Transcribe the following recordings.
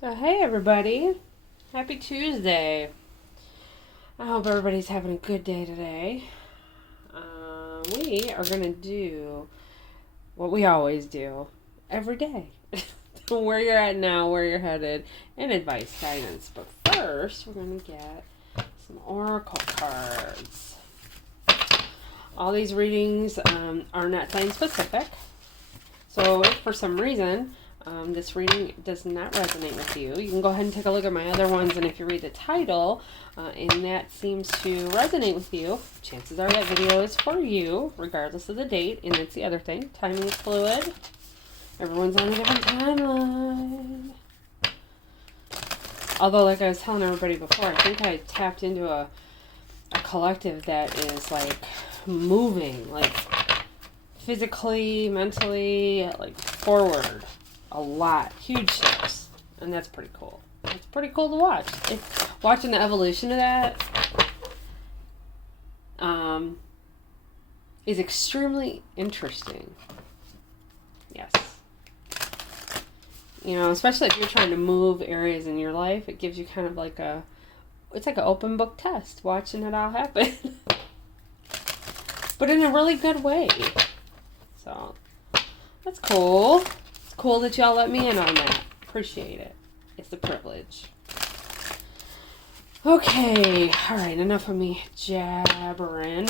So, hey everybody, happy Tuesday. I hope everybody's having a good day today. We are going to do what we always do every day. Where you're at now, where you're headed, and advice, guidance. But first, we're going to get some oracle cards. All these readings are not sign specific. So if for some reason this reading does not resonate with you, you can go ahead and take a look at my other ones, and if you read the title and that seems to resonate with you, chances are that video is for you, regardless of the date. And that's the other thing. Timing is fluid. Everyone's on a different timeline. Although, like I was telling everybody before, I think I tapped into a collective that is like moving, like physically, mentally, like forward a lot, huge steps, and that's pretty cool. It's pretty cool to watch. Watching the evolution of that is extremely interesting. Yes. You know, especially if you're trying to move areas in your life, it gives you kind of like it's like an open book test, watching it all happen. But in a really good way. So, that's cool. It's cool that y'all let me in on that. Appreciate it. It's a privilege. Okay. Alright, enough of me jabbering.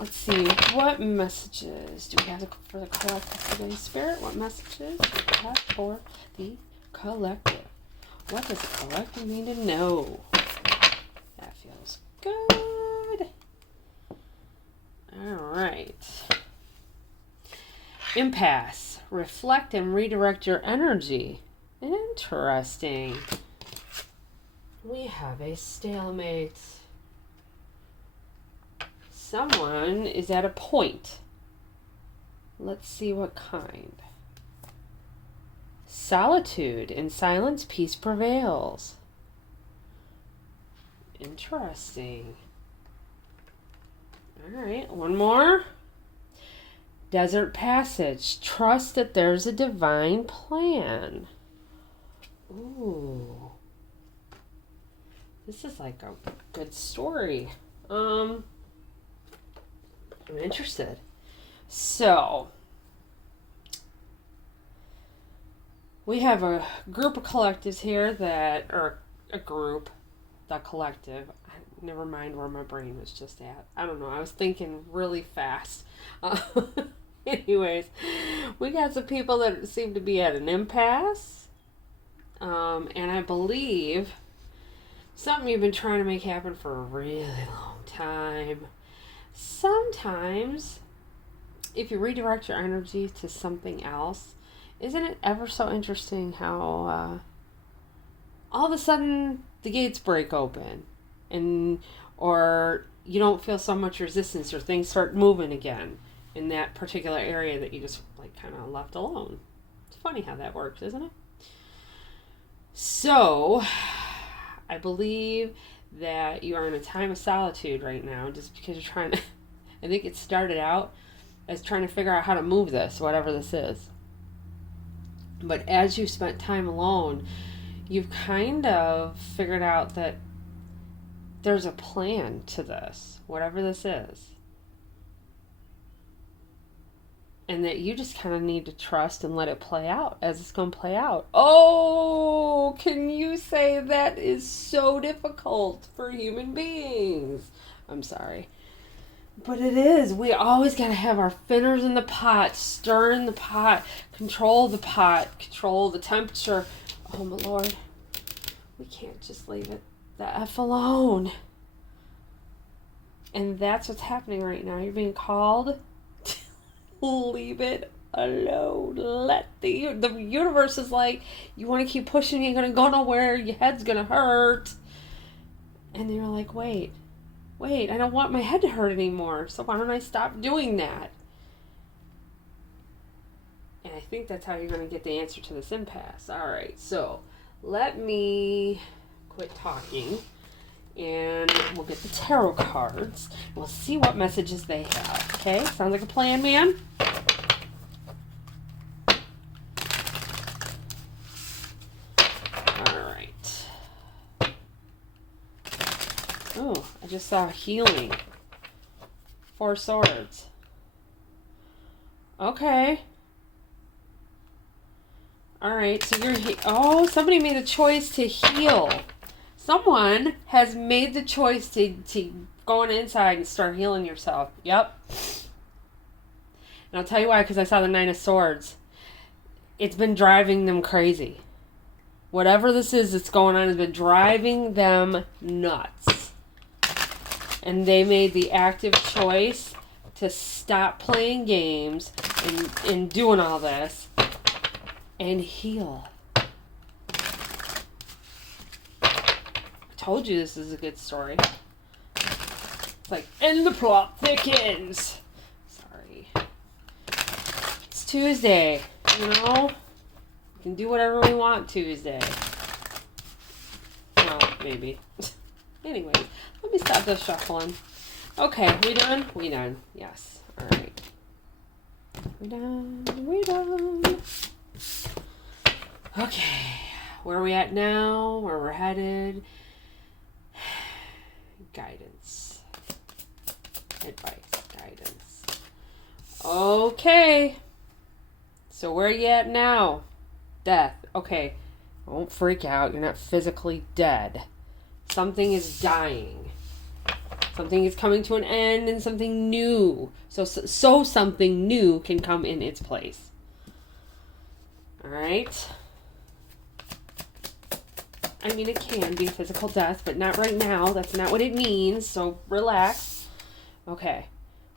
Let's see. What messages do we have for the collective today? Spirit, what messages do we have for the collective? What does the collective need to know? That feels good. Alright. Impasse. Reflect and redirect your energy. Interesting. We have a stalemate. Someone is at a point. Let's see what kind. Solitude. In silence, peace prevails. Interesting. Alright, one more. Desert passage. Trust that there's a divine plan. Ooh. This is like a good story. I'm interested. So, we have a group of collectives here that, or a group, the collective. Never mind where my brain was just at. I don't know. I was thinking really fast. Anyways, we got some people that seem to be at an impasse. And I believe something you've been trying to make happen for a really long time. Sometimes, if you redirect your energy to something else, isn't it ever so interesting how all of a sudden the gates break open, or you don't feel so much resistance, or things start moving again in that particular area that you just like kind of left alone. It's funny how that works, isn't it? So, I believe that you are in a time of solitude right now, just because you're trying to, I think it started out as trying to figure out how to move this, whatever this is. But as you spent time alone, you've kind of figured out that there's a plan to this, whatever this is. And that you just kind of need to trust and let it play out as it's going to play out. Oh, can you say that is so difficult for human beings? I'm sorry. But it is. We always got to have our fingers in the pot, stir in the pot, control the pot, control the temperature. Oh, my Lord. We can't just leave it the F alone. And that's what's happening right now. You're being called to leave it alone. Let the universe is like, you want to keep pushing, you're going to go nowhere, your head's going to hurt. And you're like, wait, I don't want my head to hurt anymore, so why don't I stop doing that? And I think that's how you're going to get the answer to this impasse. Alright, so let me quit talking, and we'll get the tarot cards. We'll see what messages they have. Okay? Sounds like a plan, man? Oh, I just saw healing. 4 swords. Okay. Alright, so you're... somebody made a choice to heal. Someone has made the choice to go on inside and start healing yourself. Yep. And I'll tell you why, because I saw the 9 of Swords. It's been driving them crazy. Whatever this is that's going on has been driving them nuts. And they made the active choice to stop playing games and doing all this and heal. Told you this is a good story. It's like, and the plot thickens. Sorry. It's Tuesday, you know? We can do whatever we want Tuesday. Well, maybe. Anyways, let me stop this shuffling. Okay, we done? We done. Yes. Alright. We done. We done. Okay. Where are we at now? Where we're headed? Guidance. Advice. Guidance. Okay. So where are you at now? Death. Okay. Don't freak out. You're not physically dead. Something is dying. Something is coming to an end and something new. So something new can come in its place. Alright. I mean, it can be physical death, but not right now. That's not what it means, so relax. Okay.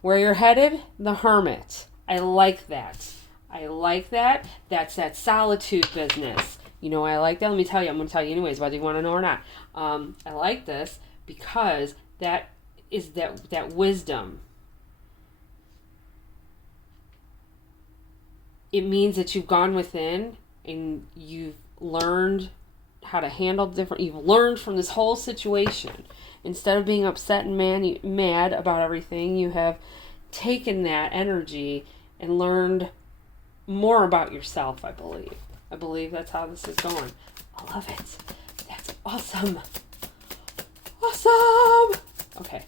Where you're headed? The Hermit. I like that. I like that. That's that solitude business. You know, I like that. Let me tell you. I'm going to tell you anyways, whether you want to know or not. I like this because that is that wisdom. It means that you've gone within and you've learned how to handle you've learned from this whole situation. Instead of being upset and mad about everything, you have taken that energy and learned more about yourself, I believe. I believe that's how this is going. I love it. That's awesome. Awesome! Okay.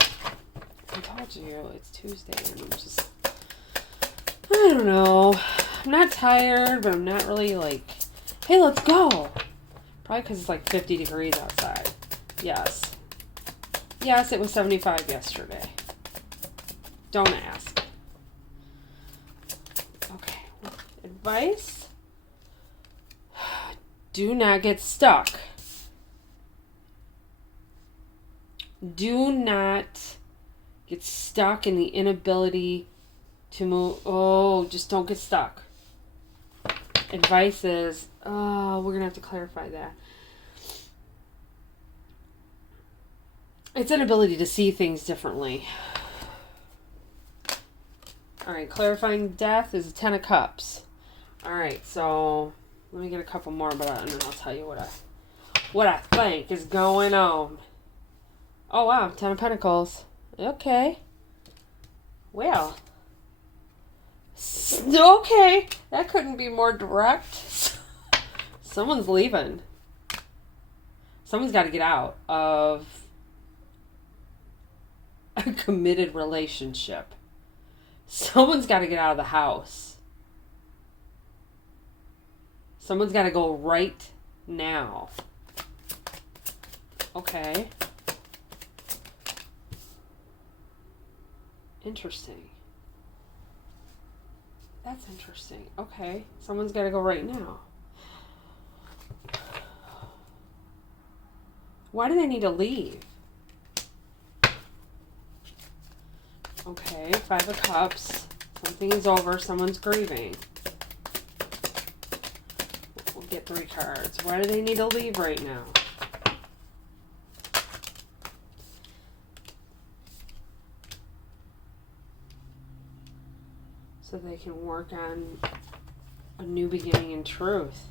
I told you it's Tuesday and I'm just... I don't know. I'm not tired, but I'm not really like... Hey, let's go! Probably because it's like 50 degrees outside. Yes. Yes, it was 75 yesterday. Don't ask. Okay. Advice? Do not get stuck. Do not get stuck in the inability to move. Oh, just don't get stuck. Advice is, we're going to have to clarify that. It's an ability to see things differently. Alright, clarifying death is 10 of Cups. Alright, so let me get a couple more, and then I'll tell you what I think is going on. Oh wow, 10 of Pentacles. Okay. Well. Okay. That couldn't be more direct. Someone's leaving. Someone's got to get out of a committed relationship. Someone's got to get out of the house. Someone's got to go right now. Okay. Interesting. That's interesting. Okay. Someone's got to go right now. Why do they need to leave? Okay. 5 of Cups. Something is over. Someone's grieving. We'll get 3 cards. Why do they need to leave right now? So they can work on a new beginning in truth.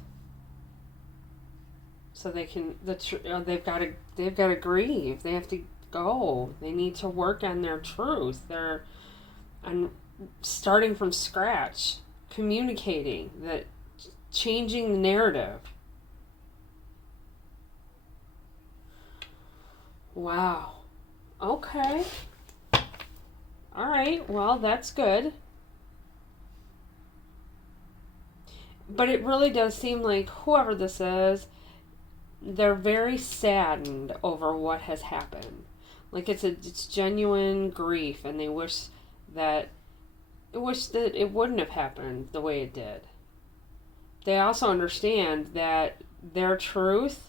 So they can they've got to grieve. They have to go. They need to work on their truth. They're starting from scratch, communicating, that changing the narrative. Wow. Okay. All right. Well, that's good. But it really does seem like whoever this is, they're very saddened over what has happened. Like it's genuine grief, and they that wish that it wouldn't have happened the way it did. They also understand that their truth,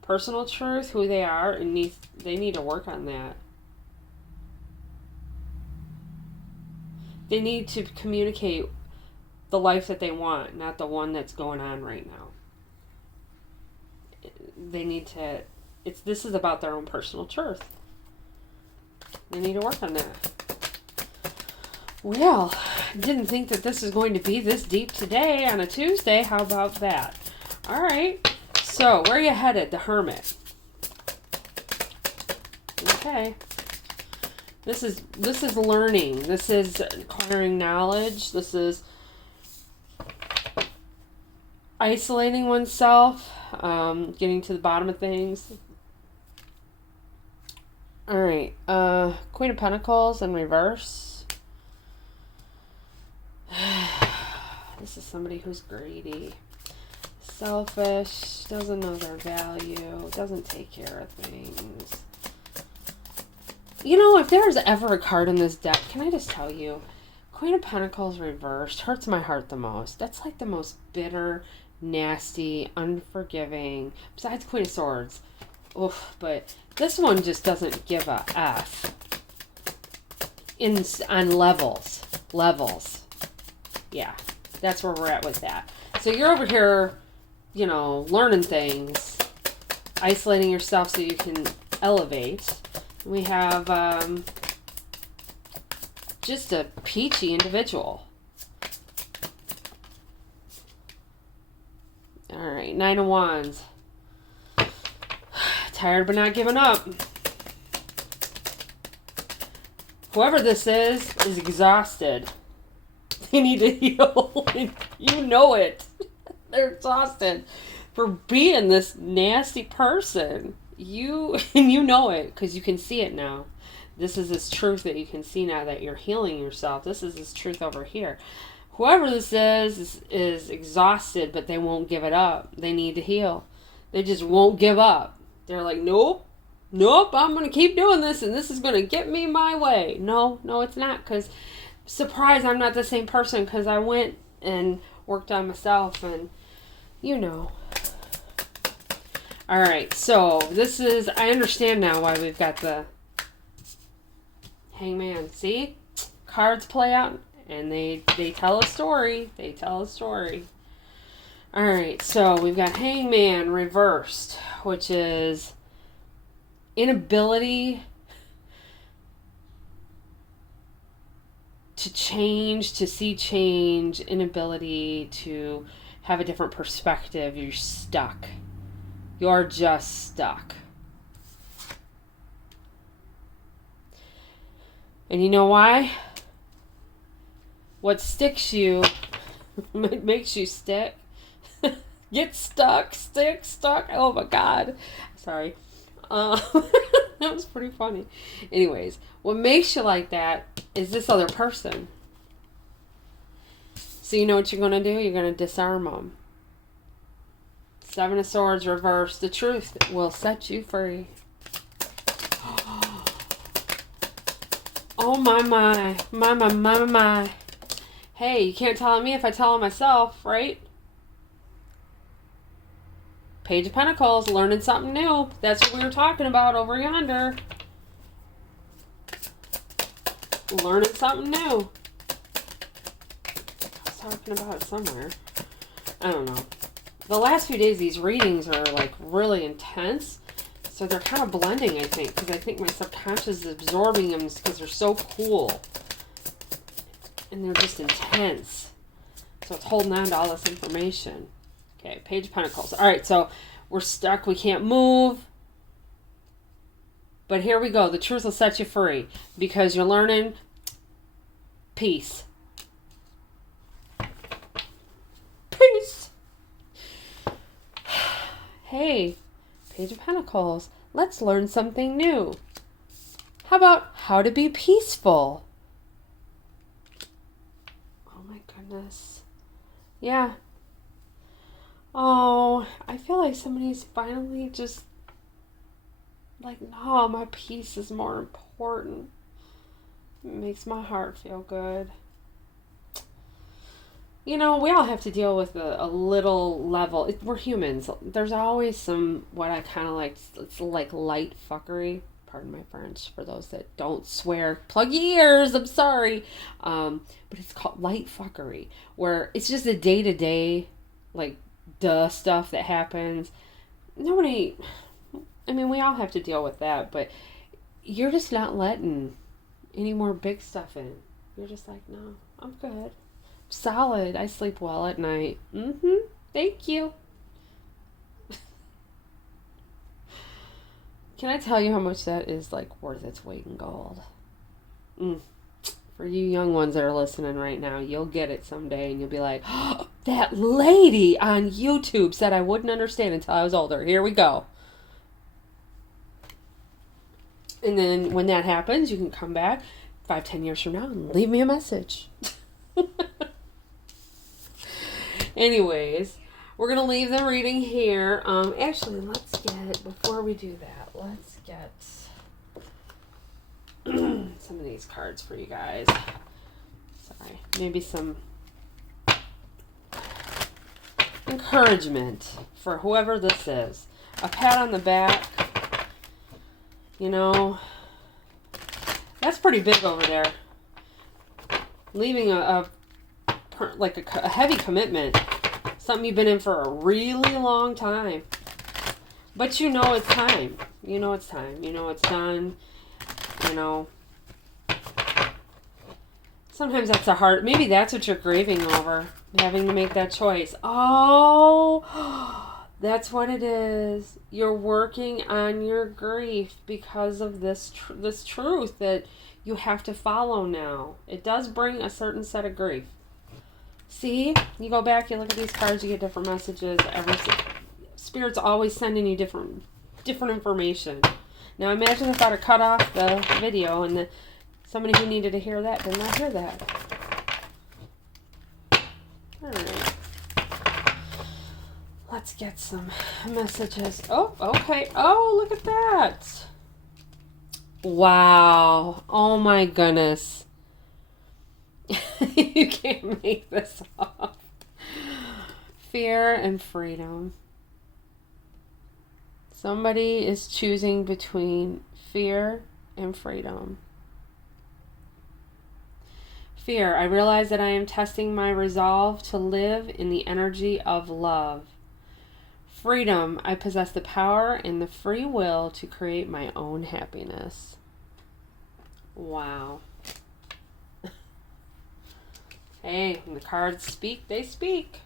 personal truth, who they are, and they need to work on that. They need to communicate the life that they want, not the one that's going on right now. They need to. This is about their own personal truth. They need to work on that. Well, didn't think that this is going to be this deep today on a Tuesday. How about that? All right. So, where are you headed? The Hermit. Okay. This is learning. This is acquiring knowledge. This is isolating oneself, getting to the bottom of things. All right. Queen of Pentacles in reverse. This is somebody who's greedy, selfish, doesn't know their value, doesn't take care of things. You know, if there's ever a card in this deck, can I just tell you, Queen of Pentacles reversed hurts my heart the most. That's like the most bitter, nasty, unforgiving, besides Queen of Swords. Oof, but this one just doesn't give a F. On levels. Yeah, that's where we're at with that. So you're over here, learning things, isolating yourself so you can elevate. We have just a peachy individual. All right, Nine of Wands. Tired but not giving up. Whoever this is exhausted. They need to heal. You know it. They're exhausted for being this nasty person. You know it because you can see it now. This is this truth that you can see now that you're healing yourself. This is this truth over here. Whoever this is exhausted, but they won't give it up. They need to heal. They just won't give up. They're like, nope, I'm going to keep doing this, and this is going to get me my way. No, it's not, because surprise, I'm not the same person, because I went and worked on myself, and All right, so I understand now why we've got the Hangman. See? Cards play out, and they tell a story. All right, so we've got Hangman reversed, which is inability to change, to see change, inability to have a different perspective. You're stuck. You're just stuck. And you know why? What sticks you makes you stick. Get stuck, stick, stuck. Oh my God. Sorry. That was pretty funny. Anyways, what makes you like that is this other person. So you know what you're going to do? You're going to disarm them. Seven of Swords reversed. The truth will set you free. Oh my. Hey, you can't tell me if I tell myself, right? Page of Pentacles, learning something new. That's what we were talking about over yonder. Learning something new. I was talking about it somewhere. I don't know. The last few days, these readings are like really intense. So they're kind of blending, I think. Because I think my subconscious is absorbing them because they're so cool. And they're just intense. So it's holding on to all this information. Okay, Page of Pentacles. All right, so we're stuck. We can't move. But here we go. The truth will set you free. Because you're learning peace. Peace. Hey, Page of Pentacles. Let's learn something new. How about how to be peaceful? Oh my goodness. Yeah. Oh, I feel like somebody's finally just like, no, my peace is more important. It makes my heart feel good. You know, we all have to deal with a little level. We're humans. There's always some, what I kind of like, it's like light fuckery. Pardon my French for those that don't swear. Plug your ears, I'm sorry. But it's called light fuckery, where it's just a day-to-day, like, duh stuff that happens. Nobody, I mean, we all have to deal with that, but you're just not letting any more big stuff in. You're just like, no, I'm good. Solid. I sleep well at night. Thank you. Can I tell you how much that is like worth its weight in gold? For you young ones that are listening right now, you'll get it someday and you'll be like, oh, that lady on YouTube said I wouldn't understand until I was older. Here we go. And then when that happens, you can come back 5-10 years from now and leave me a message. Anyways, we're going to leave the reading here. Actually, before we do that, let's get some of these cards for you guys. Sorry. Maybe some encouragement for whoever this is. A pat on the back. You know, that's pretty big over there. Leaving a heavy commitment. Something you've been in for a really long time. But you know it's time. You know it's time. You know it's done. You know. Sometimes that's maybe that's what you're grieving over. Having to make that choice. Oh, that's what it is. You're working on your grief because of this truth that you have to follow now. It does bring a certain set of grief. See, you go back, you look at these cards, you get different messages. Spirit's always sending you different information. Now imagine if I'd have cut off the video and somebody who needed to hear that did not hear that. Alright. Let's get some messages. Oh, okay. Oh, look at that. Wow. Oh my goodness. You can't make this up. Fear and freedom. Somebody is choosing between fear and freedom. Fear. I realize that I am testing my resolve to live in the energy of love. Freedom. I possess the power and the free will to create my own happiness. Wow. Hey, when the cards speak, they speak.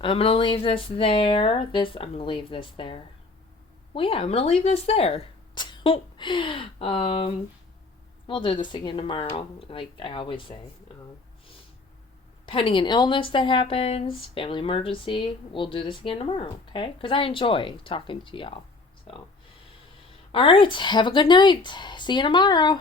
I'm going to leave this there. I'm going to leave this there. Well, yeah, I'm going to leave this there. We'll do this again tomorrow, like I always say. Pending an illness that happens, family emergency, we'll do this again tomorrow, okay? Because I enjoy talking to y'all. So, all right, have a good night. See you tomorrow.